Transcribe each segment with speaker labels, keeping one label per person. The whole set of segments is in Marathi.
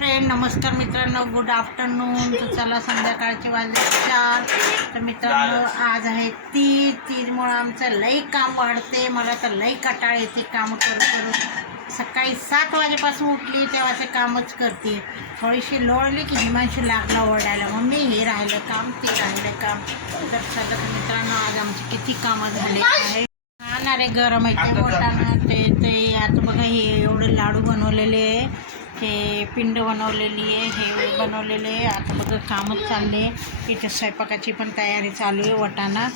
Speaker 1: फ्रेंड नमस्कार मित्रांनो गुड आफ्टरनून तर चला संध्याकाळचे वाजले चार. तर मित्रांनो आज आहे तीज तीजमुळं आमचं लई काम वाढते. मला तर लई कटाळ येते कामं करू करू. सकाळी सात वाजेपासून उठली तेव्हाचे कामच करते. थोडीशी लोळली की हिमांशी लागला ओरडायला मम्मी हे राहिलं काम ते राहिलं काम. तर सगळं तर मित्रांनो आज आमची किती कामं झाले आहे हा गरम आहे ते बोटानं ते ते आता बघा हे एवढे लाडू बनवलेले आहे. हे पिंड बनवलेली आहे हे बनवलेले आहे. आता बघा कामच चालले इथे स्वयंपाकाची पण तयारी चालू आहे वटाणा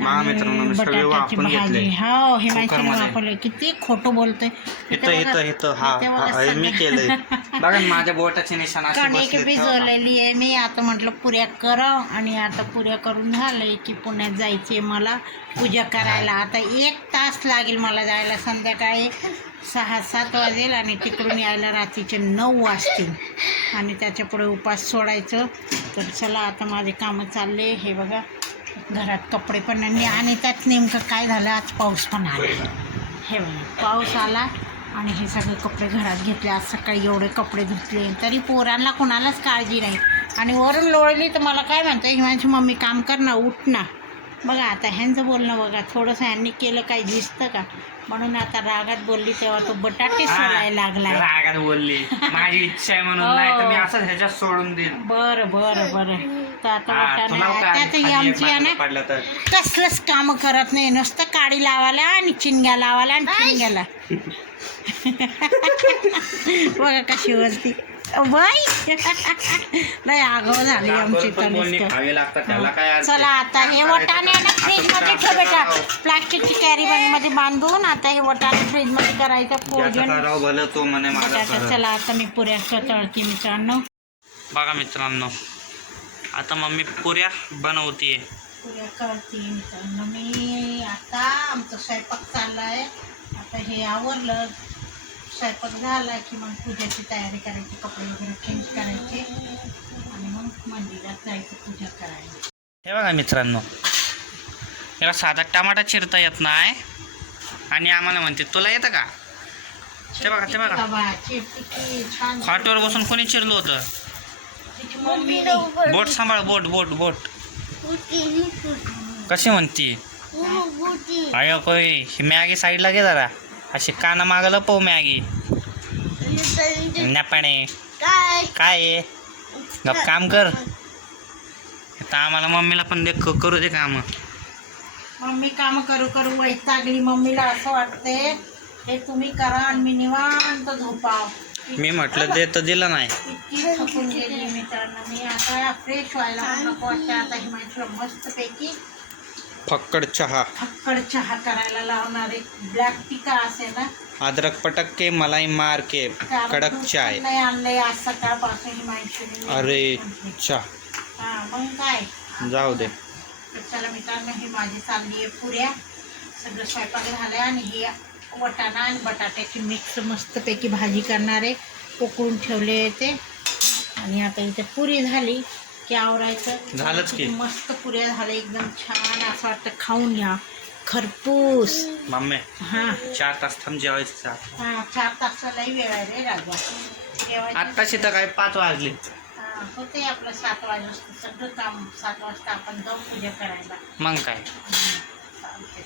Speaker 2: हा,
Speaker 1: बटाट्याची भाजी.
Speaker 2: घेतले.
Speaker 1: हो हे माहिती. वापरले किती खोटं बोलतोय.
Speaker 2: इथं इथं इथं हा हा, हे मी केलंय. बघा ना, माझ्या बोटाचे निशाण असे
Speaker 1: कणिक
Speaker 2: बसलेत.
Speaker 1: भिजवलेली आहे मी. आता म्हटलं पुऱ्या कराव आणि आता पुऱ्या करून झालंय की पुण्यात जायचे मला. पूजा करायला. आता एक तास लागेल मला जायला. संध्याकाळी सहा सात वाजेल आणि तिकडून यायला रात्रीचे नऊ वाजतील. आणि त्याच्या पुढे उपास सोडायचं. तर चला आता माझे कामं चालले. हे बघा घरात कपडे पण नाही. आणि त्यात नेमकं काय झालं? आज पाऊस पण आला. हे बघा पाऊस आला. आणि हे सगळे कपडे घरात घेतले. आज सकाळी एवढे कपडे धुतले. तरी पोरांना कोणालाच काळजी नाही. आणि वरून लोळली तर मला काय म्हणतं हिमांशी मम्मी काम कर ना उठ ना बघा आता ह्यांचं बोलणं बघा. थोडंसं ह्यांनी केलं काही दिसतं का? म्हणून आता रागात बोलली तेव्हा तो बटाटे सोडायला लागलाय.
Speaker 2: रागात बोलली. माझी इच्छा आहे म्हणून.
Speaker 1: हो.
Speaker 2: नाही तर मी असं ह्याच्यात सोडून देईन.
Speaker 1: बरं बरं बरं. तर आता
Speaker 2: काय
Speaker 1: आमची आहे ना कसलंच काम करत नाही. नुसतं काडी लावायला आणि चिंग्या लावायला आणि चिंग्याला. बघा कशी वरती. बाई. नाही आगाव झाली आमची चला? आता हे वटाणे ना फ्रीजमध्ये ठेव बेटा. प्लास्टिकची कॅरी बॅगमध्ये बांधून आता हे वटाणे फ्रीजमध्ये करायचं पोजन बटाटा. चला आता मी पुऱ्या तळते मित्रांनो.
Speaker 2: बघा मित्रांनो आता मम्मी पुऱ्या बनवतीये.
Speaker 1: पुऱ्या करते मित्रांनो. मी आता आमचा स्वयंपाक चाललाय. आता हे आवरलं. स्वयंपाक झाला की मग पूजेची तयारी करायची कपडे वगैरे चेंज करायचे. आणि मग मंदिरात जायचं पूजा करायला.
Speaker 2: हे बघा मित्रांनो याला साधा टमाटा चिरता येत नाही. आणि आम्हाला म्हणते तुला येतं का? ते बघा ते बघा.
Speaker 1: बाबा, चिरते की छान
Speaker 2: खाटवर बसून कोणी चिरलं होतं. बोट सांभाळ बोट बोट बोट. कशी म्हणती? अय कोय ही मॅगी साईडला घे जरा. अशी काना मागलं पो मॅगी. नपाणे काय गप काम कर. आता आम्हाला मम्मीला पण दे क- करू दे काम.
Speaker 1: मम्मी काम करू करू वैतागली. मम्मीला असं वाटते हे तुम्ही करा आणि मी निवांत झोपाव.
Speaker 2: मी म्हटलं दे तर दिलं नाही.
Speaker 1: इतकी थकून गेली मित्रांनो. मी आता फ्रेश व्हायला नको वाटते. आता हिमाचल मस्तपैकी
Speaker 2: फक्कड चहा.
Speaker 1: फक्कड चहा करायला लावणार एक ब्लॅक टिका असे ना?
Speaker 2: अद्रक पटक के मलाई मार के कडक चाय.
Speaker 1: नाही आणलंय आज सकाळपासून हिमांशूने
Speaker 2: अरे चा
Speaker 1: हा मग काय?
Speaker 2: जाऊ दे.
Speaker 1: तर चला मित्रांनो ही माझी चालली आहे पुऱ्या. सगळं स्वयंपाक झालं आणि ही वटाणा आणि बटाट्याची मिक्स मस्तपैकी भाजी करणार आहे. उकळून ठेवले ते. आणि आता इथे पुरी झाली. की आवरायचं
Speaker 2: झालंच की.
Speaker 1: मस्त पुऱ्या झाल्या एकदम छान असं वाटतं. खाऊन घ्या. खरपूस.
Speaker 2: मम्मी
Speaker 1: हां.
Speaker 2: चार तास थांब जेवायचं.
Speaker 1: हां चार तासालाही वेळ आहे रे राजा. जेवायचं
Speaker 2: आत्ताशी तर काय पाच वाजले.
Speaker 1: हां, होते आपलं सात वाजता. सगळं काम सात वाजता आपण जाऊ पूजा करायला.
Speaker 2: मग काय?
Speaker 1: चालते